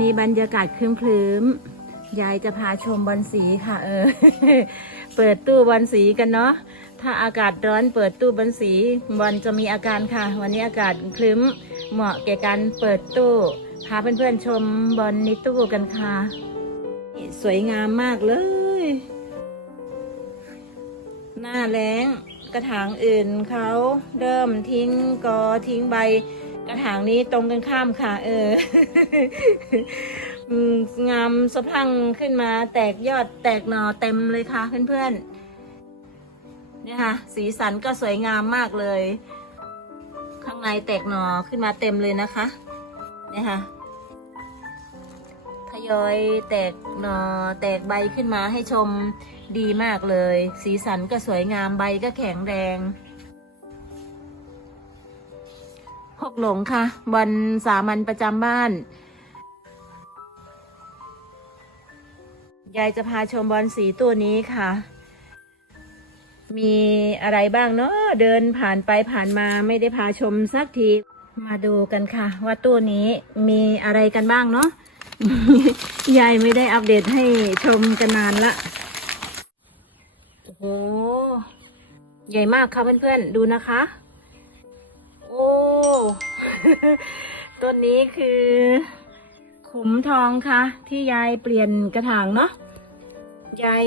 วันนี้บรรยากาศคลึ้มๆ ยายจะพาชมบอลสีค่ะ เออ เปิดตู้บอลสีกันเนาะ ถ้าอากาศร้อนเปิดตู้บอลสีบอลจะมีอาการค่ะ วันนี้อากาศคลึ้มเหมาะแก่การเปิดตู้พาเพื่อนๆชมบอลในตู้กันค่ะ สวยงามมากเลย หน้าแล้งกระถางอื่นเขาเริ่มทิ้งกอทิ้งใบ กระถางนี้ตรงกันข้ามค่ะ เอองามสะพังขึ้นมาแตกยอดแตกหน่อเต็มเลยค่ะเพื่อนๆเนี่ยค่ะ สีสันก็สวยงามมากเลย ข้างในแตกหน่อขึ้นมาเต็มเลยนะคะเนี่ยค่ะทยอยแตกหน่อแตกใบขึ้นมาให้ชมดีมากเลย สีสันก็สวยงามใบก็แข็งแรง หกหลงค่ะบอลสามัญประจำบ้าน ยายจะพาชมบอลสีตัวนี้ค่ะ มีอะไรบ้างเนาะเดินผ่านไปผ่านมาไม่ได้พาชมสักที มาดูกันค่ะ ว่าตัวนี้มีอะไรกันบ้างเนาะยายไม่ได้อัปเดตให้ชมกันนานละโอ้โห ใหญ่มากค่ะเพื่อนๆ ดูนะคะ โอ้ ต้นนี้คือ ขุมทองค่ะ ที่ยายเปลี่ยนกระถางเนาะ ยาย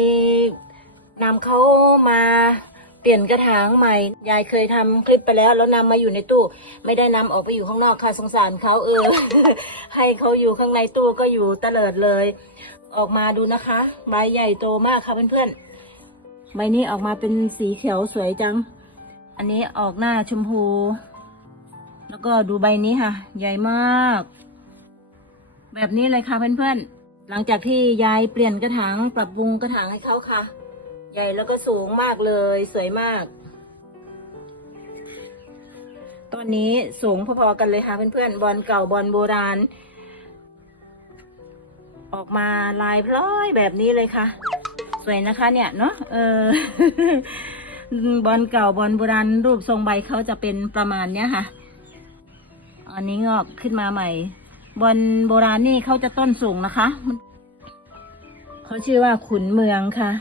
นำเขามาเปลี่ยนกระถางใหม่ ยายเคยทำคลิปไปแล้ว แล้วนำมาอยู่ในตู้ ไม่ได้นำออกไปอยู่ข้างนอกค่ะสงสารเขาเออ ให้เขาอยู่ข้างในตู้ก็อยู่เตลิดเลย ออกมาดูนะคะ ใบใหญ่โตมากค่ะเพื่อนๆ ใบนี้ออกมาเป็นสีเขียวสวยจัง อันนี้ออกหน้าชมพู แล้วก็ดูใบนี้ค่ะ ใหญ่มาก แบบนี้เลยค่ะเพื่อนๆ หลังจากที่ยายเปลี่ยนกระถางปรับปรุงกระถางให้เขาค่ะ ใหญ่แล้วก็สูงมากเลย สวยมากต้นนี้สูงพอๆกันเลยค่ะเพื่อนๆบอลเก่าบอลโบราณ ออกมาลายพร้อยแบบนี้เลยค่ะ สวยนะคะ เนี่ยเนาะเออบอลเก่าบอลโบราณรูปทรงใบเขาจะเป็นประมาณเนี้ยค่ะ อันนี้งอกขึ้นมาใหม่ บอลโบราณนี่เขาจะต้นสูงนะคะมันเขาชื่อว่าขุนเมืองค่ะ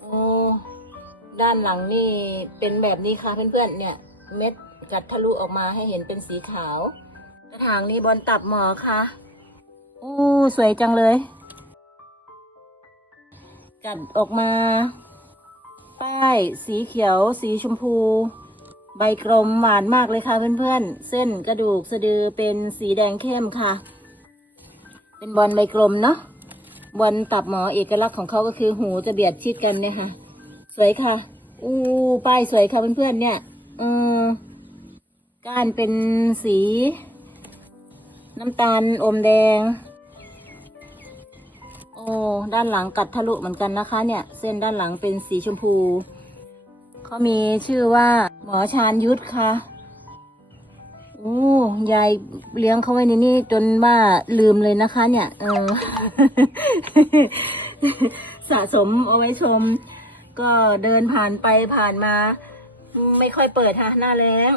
โอ้ ด้านหลังนี่เป็นแบบนี้ค่ะเพื่อนๆ เนี่ย เม็ดกัดทะลุออกมาให้เห็นเป็นสีขาว กระถางนี้บอลตับหมอค่ะ โอ้ สวยจังเลย กัดออกมา ป้าย สีเขียว สีชมพู ใบกลมหวานมากเลยค่ะเพื่อนๆ เส้นกระดูกสะดือเป็นสีแดงเข้มค่ะ เป็นบอลใบกลมเนาะ บอลตับหมอเอกลักษณ์ของเขาก็คือหูจะเบียดชิดกันเนี่ยค่ะ สวยค่ะ อู้ป้ายสวยค่ะเพื่อนๆ เนี่ยเออก้านเป็นสี น้ำตาลอมแดง โอ้ ด้านหลังกัดทะลุเหมือนกันนะคะ เนี่ย เส้นด้านหลังเป็นสีชมพู เขามีชื่อว่า หมอชาญยุทธค่ะโอ้ยายเลี้ยงเขาไว้ในนี่จนว่าลืมเลยนะคะ เนี่ย เออ สะสมเอาไว้ชม ก็เดินผ่านไปผ่านมา ไม่ค่อยเปิดค่ะหน้าแล้ง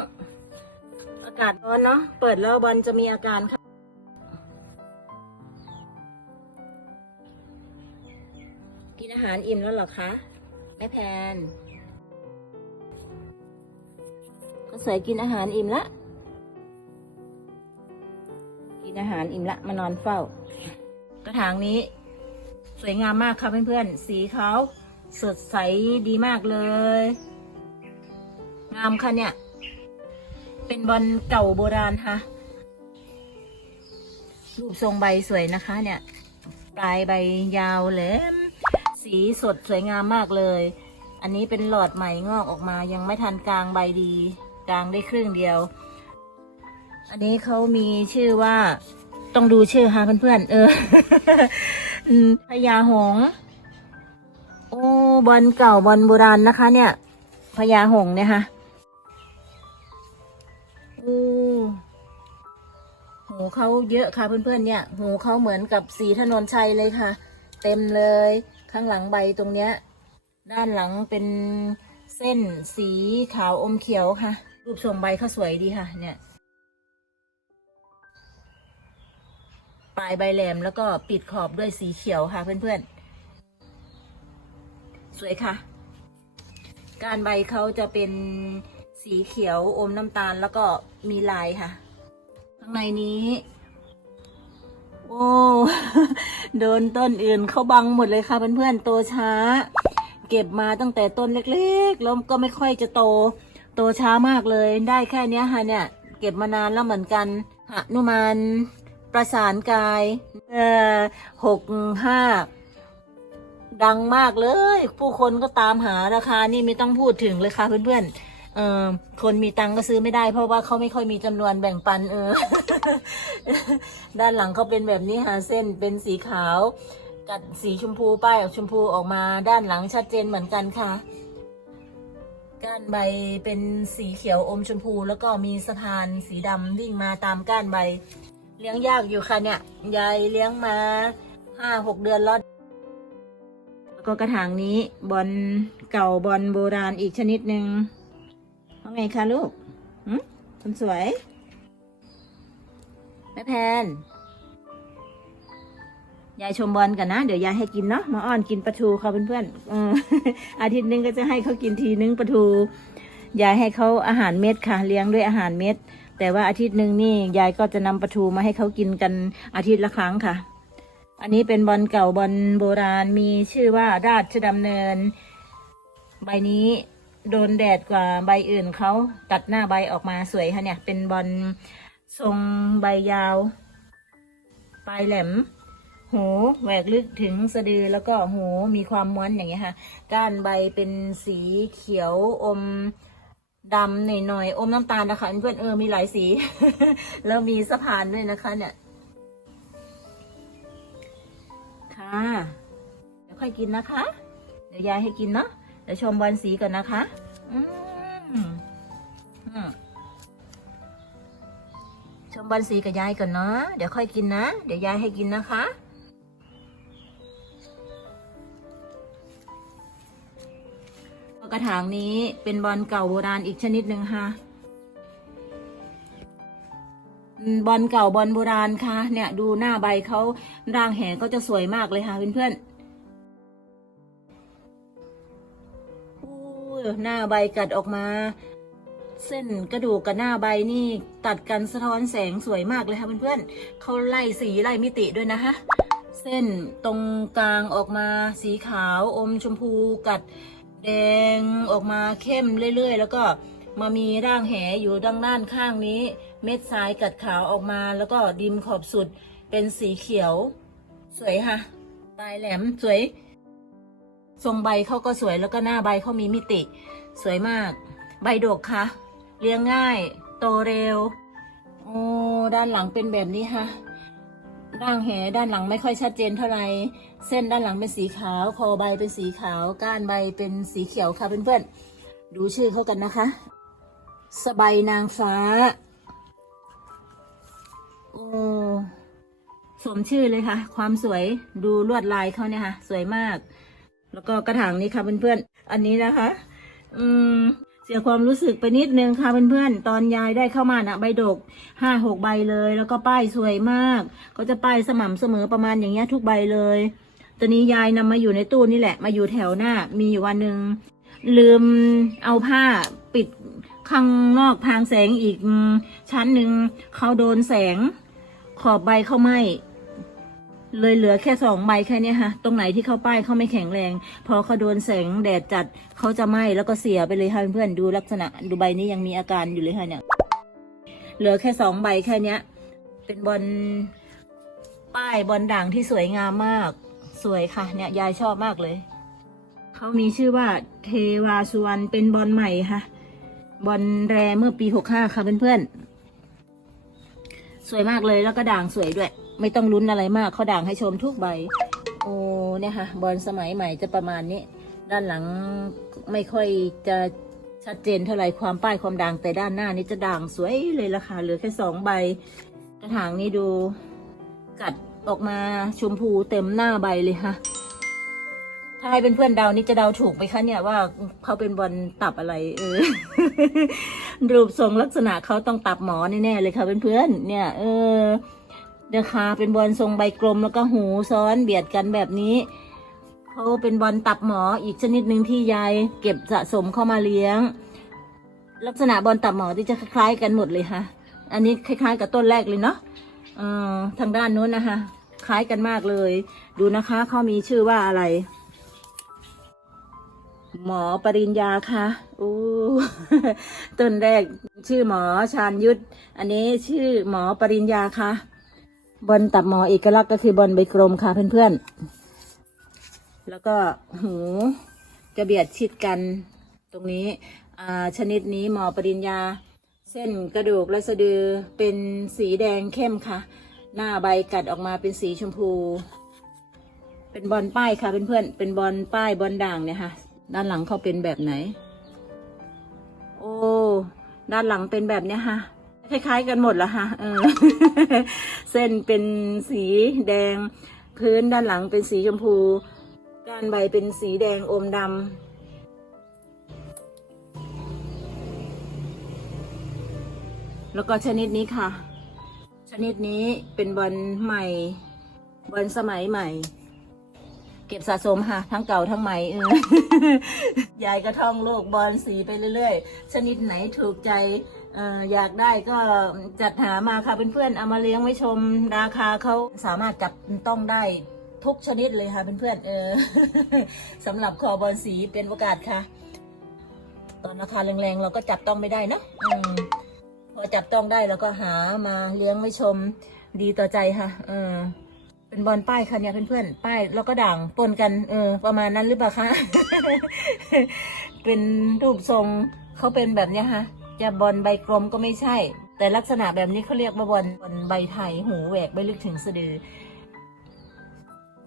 อากาศร้อนเนาะเปิดแล้วบอลจะมีอาการค่ะกินอาหารอิ่มแล้วเหรอคะแม่แพน ก็เสยกินอาหารอิ่มละ กินอาหารอิ่มละมานอนเฝ้า กระถางนี้ สวยงามมากค่ะเพื่อนๆ สีเขาสดใสดีมากเลย งามค่ะเนี่ย เป็นบอลเก่าโบราณค่ะ รูปทรงใบสวยนะคะ เนี่ย ปลายใบยาวแหลม สีสดสวยงามมากเลยอันนี้เป็นหลอดใหม่งอกออกมายังไม่ทันกลางใบดี กลางได้ครึ่งเดียว อันนี้เขามีชื่อว่าต้องดูชื่อค่ะเพื่อนๆเออพญาหง โอ้บอลเก่าบอลโบราณนะคะ เนี่ยพญาหงเนี่ยค่ะโอ้หูเขาเยอะค่ะเพื่อนๆเนี่ยหูเขาเหมือนกับสีถนนชัยเลยค่ะ เต็มเลยข้างหลังใบตรงเนี้ย ด้านหลังเป็นเส้นสีขาวอมเขียวค่ะ รูปทรงใบเขาสวยดีค่ะ เนี่ย ปลายใบแหลมแล้วก็ปิดขอบด้วยสีเขียวค่ะ เพื่อนๆ สวยค่ะ การใบเขาจะเป็นสีเขียวอมน้ำตาลแล้วก็มีลายค่ะ ข้างในนี้ โอ้โดนต้นอื่นเขาบังหมดเลยค่ะเพื่อนๆโตช้า เก็บมาตั้งแต่ต้นเล็กๆ แล้วก็ไม่ค่อยจะโต โตช้ามากเลยได้แค่เนี้ยค่ะเนี่ย เก็บมานานแล้วเหมือนกันหนุมานประสานกายเอ่อหกห้าดังมากเลย ผู้คนก็ตามหาราคานี่ไม่ต้องพูดถึงเลยค่ะเพื่อนๆเออคนมีตังค์ก็ซื้อไม่ได้ เพราะว่าเขาไม่ค่อยมีจำนวนแบ่งปันเออ ด้านหลังเขาเป็นแบบนี้ค่ะเส้นเป็นสีขาว กัดสีชมพูป้ายออกชมพูออกมา ด้านหลังชัดเจนเหมือนกันค่ะ ก้านใบเป็นสีเขียวอมชมพู แล้วก็มีสะพานสีดำวิ่งมาตามก้านใบ เลี้ยงยากอยู่ค่ะเนี่ยยายเลี้ยงมาห้าหกเดือนแล้วแล้วก็กระถางนี้บอลเก่าบอลโบราณอีกชนิดหนึ่งว่าไงคะลูกหืมคนสวยแม่แพน ยายชมบอลกันนะ เดี๋ยวยายให้กินเนาะมาอ้อนกินปลาทูค่ะเพื่อนๆอออาทิตย์หนึงก็จะให้เขากินทีนึงปลาทูยายให้เขาอาหารเม็ดค่ะ เลี้ยงด้วยอาหารเม็ด แต่ว่าอาทิตย์หนึ่งนี่ยายก็จะนำปลาทูมาให้เขากินกันอาทิตย์ละครั้งค่ะ อันนี้เป็นบอลเก่าบอลโบราณมีชื่อว่าราชดำเนิน ใบนี้โดนแดดกว่าใบอื่นเขาตัดหน้าใบออกมาสวยค่ะเนี่ย เป็นบอลทรงใบยาว ปลายแหลม หูแหวกลึกถึงสะดือแล้วก็หูมีความม้วนอย่างเงี้ยค่ะ ก้านใบเป็นสีเขียวอมดำหน่อยๆอมน้ำตาลนะคะ เพื่อนเออมีหลายสี แล้วมีสะพานด้วยนะคะเนี่ย ค่ะ เดี๋ยวค่อยกินนะคะ เดี๋ยวยายให้กินเนาะเดี๋ยวชมบอลสีก่อนนะคะ อืมอืมชมบอลสีกับยายก่อนเนาะ เดี๋ยวค่อยกินนะ เดี๋ยวยายให้กินนะคะ กระถางนี้เป็นบอลเก่าโบราณอีกชนิดหนึ่งค่ะ บอลเก่าบอลโบราณค่ะ เนี่ยดูหน้าใบเขาร่างแหก็จะสวยมากเลยค่ะเพื่อนๆอู้หน้าใบกัดออกมา เส้นกระดูกกับหน้าใบนี่ตัดกันสะท้อนแสงสวยมากเลยค่ะเพื่อนๆเขาไล่สีไล่มิติด้วยนะคะเส้นตรงกลางออกมาสีขาวอมชมพูกัด แดงออกมาเข้มเรื่อยๆ แล้วก็มามีร่างแหอยู่ด้านด้านข้างนี้ เม็ดทรายกัดขาวออกมา แล้วก็ดิมขอบสุดเป็นสีเขียว สวยค่ะปลายแหลมสวย ทรงใบเขาก็สวยแล้วก็หน้าใบเขามีมิติ สวยมาก ใบดกค่ะ เลี้ยงง่าย โตเร็ว โอ้ด้านหลังเป็นแบบนี้ค่ะ ร่างแหด้านหลังไม่ค่อยชัดเจนเท่าไหร่เส้นด้านหลังเป็นสีขาว คอใบเป็นสีขาว ก้านใบเป็นสีเขียวค่ะเพื่อนๆ ดูชื่อเขากันนะคะ สบายนางฟ้า โอ้สมชื่อเลยค่ะ ความสวยดูลวดลายเขาเนี่ยค่ะ สวยมาก แล้วก็กระถางนี้ค่ะเพื่อนๆ อันนี้นะคะ อืม เสียความรู้สึกไปนิดนึงค่ะเพื่อนๆ ตอนยายได้เข้ามานะใบดกห้าหกใบเลย แล้วก็ป้ายสวยมาก ก็จะป้ายสม่ำเสมอประมาณอย่างเงี้ยทุกใบเลย ตอนนี้ยายนำมาอยู่ในตู้นี่แหละ มาอยู่แถวหน้า มีอยู่วันหนึ่งลืมเอาผ้าปิดข้างนอกพางแสงอีกชั้นหนึ่งเขาโดนแสง ขอบใบเขาไหม เลยเหลือแค่สองใบแค่นี้ค่ะ ตรงไหนที่เข้าป้ายเขาไม่แข็งแรง พอเขาโดนแสงแดดจัดเขาจะไหม้แล้วก็เสียไปเลยค่ะเพื่อนๆดูลักษณะดูใบนี้ยังมีอาการอยู่เลยค่ะเนี่ย เหลือแค่สองใบแค่เนี้ยเป็นบอลป้ายบอลด่างที่สวยงามมาก สวยค่ะ เนี่ยยายชอบมากเลย เขามีชื่อว่าเทวาสุวรรณเป็นบอลใหม่ค่ะ บอลแรเมื่อปีหกห้าค่ะเพื่อนๆสวยมากเลยแล้วก็ด่างสวยด้วย ไม่ต้องลุ้นอะไรมากเขาด่างให้ชมทุกใบ โอ้เนี่ยค่ะ บอลสมัยใหม่จะประมาณนี้ ด้านหลังไม่ค่อยจะชัดเจนเท่าไหร่ความป้ายความด่างแต่ด้านหน้านี่จะด่างสวยเลยราคาเหลือแค่สองใบ กระถางนี้ดูกัดออกมาชมพูเต็มหน้าใบเลยค่ะถ้าให้เป็นเพื่อนเดานี่จะเดาถูกไหมคะเนี่ยว่าเขาเป็นบอลตับอะไร เออ รูปทรงลักษณะเขาต้องตับหมอแน่ๆเลยค่ะเพื่อนๆเนี่ย เออ นะคะ เป็นบอลทรงใบกลมแล้วก็หูซ้อนเบียดกันแบบนี้เขาเป็นบอลตับหมออีกชนิดหนึ่งที่ยายเก็บสะสมเข้ามาเลี้ยง ลักษณะบอลตับหมอที่จะคล้ายๆกันหมดเลยค่ะ อันนี้คล้าย ๆ กับต้นแรกเลยเนาะอ่อทางด้านนู้นนะคะ คล้ายกันมากเลย ดูนะคะเขามีชื่อว่าอะไร หมอปริญญาค่ะอู้ต้นแรกชื่อหมอชาญยุทธอันนี้ชื่อหมอปริญญาค่ะ บอลตับหมอเอกลักษณ์ก็คือบอลใบกลมค่ะเพื่อนๆ แล้วก็หูจะเบียดชิดกันตรงนี้อ่าชนิดนี้หมอปริญญา เส้นกระดูกและสะดือเป็นสีแดงเข้มค่ะ หน้าใบกัดออกมาเป็นสีชมพู เป็นบอลป้ายค่ะเพื่อนๆ เป็นบอลป้ายบอลด่างเนี่ยค่ะ ด้านหลังเขาเป็นแบบไหน โอ้ ด้านหลังเป็นแบบเนี้ยค่ะ คล้ายๆกันหมดละค่ะเออเส้นเป็นสีแดง พื้นด้านหลังเป็นสีชมพู ด้านใบเป็นสีแดงอมดำแล้วก็ชนิดนี้ค่ะ ชนิดนี้เป็นบอลใหม่บอลสมัยใหม่ เก็บสะสมค่ะ ทั้งเก่าทั้งใหม่เออยายก็ท่องโลกบอลสีไปเรื่อยๆ ชนิดไหนถูกใจ อยากได้ก็จัดหามาค่ะเพื่อนๆเอามาเลี้ยงไว้ชมราคาเขาสามารถจับต้องได้ทุกชนิดเลยค่ะเพื่อนๆเออสำหรับคอบอลสีเป็นโอกาสค่ะ ตอนราคาแรงๆเราก็จับต้องไม่ได้นะอพอจับต้องได้แล้วก็หามาเลี้ยงไว้ชมดีต่อใจค่ะ เออ เป็นบอลป้ายค่ะเนี่ยเพื่อนๆป้ายแล้วก็ด่างปนกันเออ ประมาณนั้นหรือเปล่าคะเป็นรูปทรงเขาเป็นแบบเนี้ยค่ะ จะบอลใบกลมก็ไม่ใช่ แต่ลักษณะแบบนี้เขาเรียกว่าบอลบอลใบไทยหูแหวกไม่ลึกถึงสะดือ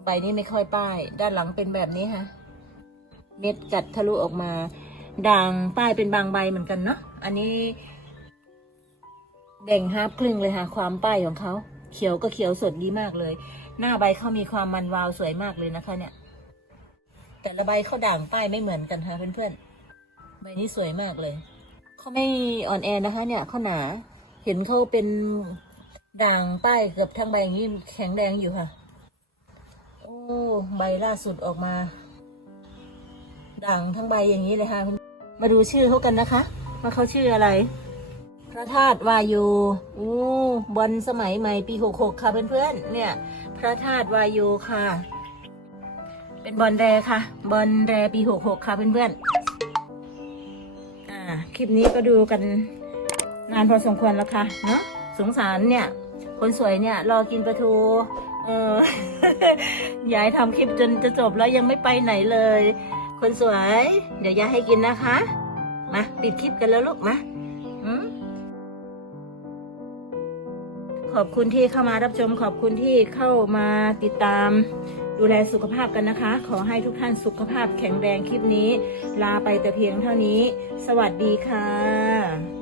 ใบนี้ไม่ค่อยป้าย ด้านหลังเป็นแบบนี้ค่ะเม็ดกัดทะลุออกมา ด่างป้ายเป็นบางใบเหมือนกันเนาะอันนี้แบ่งฮาร์ฟครึ่งเลยค่ะ ความป้ายของเขาเขียวก็เขียวสดดีมากเลย หน้าใบเขามีความมันวาวสวยมากเลยนะคะเนี่ย แต่ละใบเขาด่างป้ายไม่เหมือนกันค่ะเพื่อนๆใบนี้สวยมากเลย เขาไม่อ่อนแอนะคะ เนี่ยเขาหนา เห็นเขาเป็นด่างป้ายเกือบทั้งใบอย่างนี้แข็งแรงอยู่ค่ะ โอ้ใบล่าสุดออกมา ด่างทั้งใบอย่างนี้เลยค่ะ มาดูชื่อเขากันนะคะ ว่าเขาชื่ออะไร พระธาตุวายูอู้บอลสมัยใหม่ปีหกหกค่ะเพื่อนๆ เนี่ย พระธาตุวายูค่ะ เป็นบอลแรค่ะ บอลแรปีหกหกค่ะเพื่อนๆ อ่าคลิปนี้ก็ดูกันนานพอสมควรแล้วค่ะเนาะสงสารเนี่ย คนสวยเนี่ย รอกินปลาทูเออยายทำคลิปจนจะจบแล้วยังไม่ไปไหนเลย คนสวย เดี๋ยวยายให้กินนะคะ มาปิดคลิปกันแล้วลูกมาอืม ขอบคุณที่เข้ามารับชม ขอบคุณที่เข้ามาติดตามดูแลสุขภาพกันนะคะ ขอให้ทุกท่านสุขภาพแข็งแรงคลิปนี้ ลาไปแต่เพียงเท่านี้ สวัสดีค่ะ